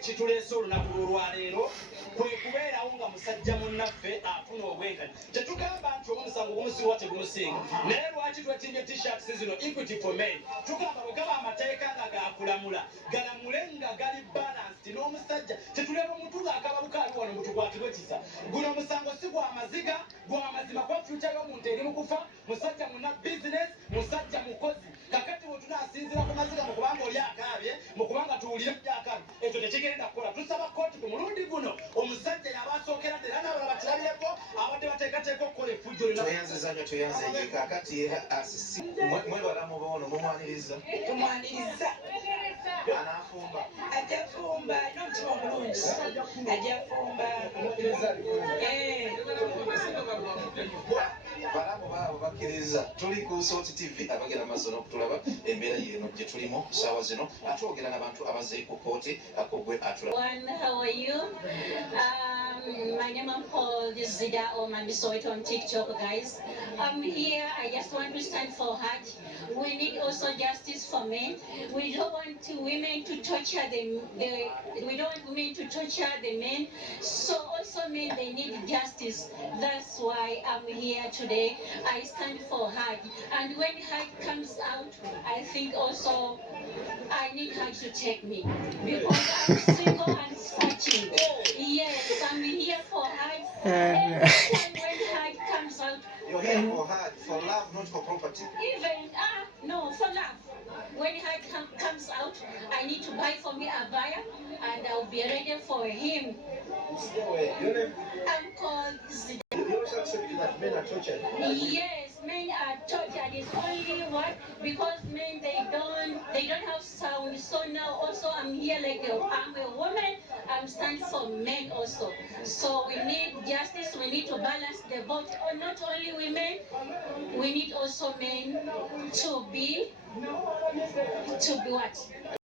Chituleese olunaku lwaleero kwe kubeerawo nga musajja munnaffe afuna obwenkanya. Tetugamba nti omusango gumusiwa tegumusinga, naye lwaki twetimbye t-shirts zino equity for men? Tugamba bwe gaba amateeka nga gakulamula galamule nga gali balanced n'omusajja. Tetuleba omuntu ng'akabaluka ali wano mutukwatibwe kisa. Guno musango si gwa maziga, gwa mazima kwa future y'omuntu eri mu kufa, musajja munna business, musajja mukozi. Kakati bwe tunaasinziira ku maziga mu kubanga oli akaabye, mu kubanga tuwulira byakaabye, ekyo tekigenda kukola. Tusaba kooti ku mulundi guno omusajja yaba asookera era n'abalala bakirabireko abadde bateekateeka okukola effujjo lino. Tweyanziza nnyo tweyanze kakati asisi mwebala mubono mumwaniriza. Tumwaniriza. Anaafumba. Ajja fumba n'omutima omulungi. Ajja fumba. Balamu baabo bakkiriza. Tuli ku Sooti TV abagenda maaso n'okutulaba embeera y'eno gye tulimu ssaawa zino atwogera n'abantu abazze ku kooti akogwe atulaba. How are you? My name is Paul Zida or Mami Soweto on TikTok, guys. I'm here. I just want to stand for HAJJI. We need also justice for men. We don't want women to torture we don't want women to torture the men. So also men, they need justice. That's why I'm here today. I stand for HAJJI. And when HAJJI comes out, I think also I need HAJJI to take me because I'm single and searching. Yes, I'm here for HAJJI. Every time when HAJJI comes out, You're here for HAJJI, for love, not for property. Even, no, for love. When HAJJI comes out, I need to buy for me a buyer and I'll be ready for him. I'm called Zida. You also accept that men are tortured? Yes, men are tortured. It's only what? Because men, they don't have sound. So now also I'm here like I'm a woman. I'm standing for men also. So we need justice. We need to balance the vote. Not only women, we need also men to be what?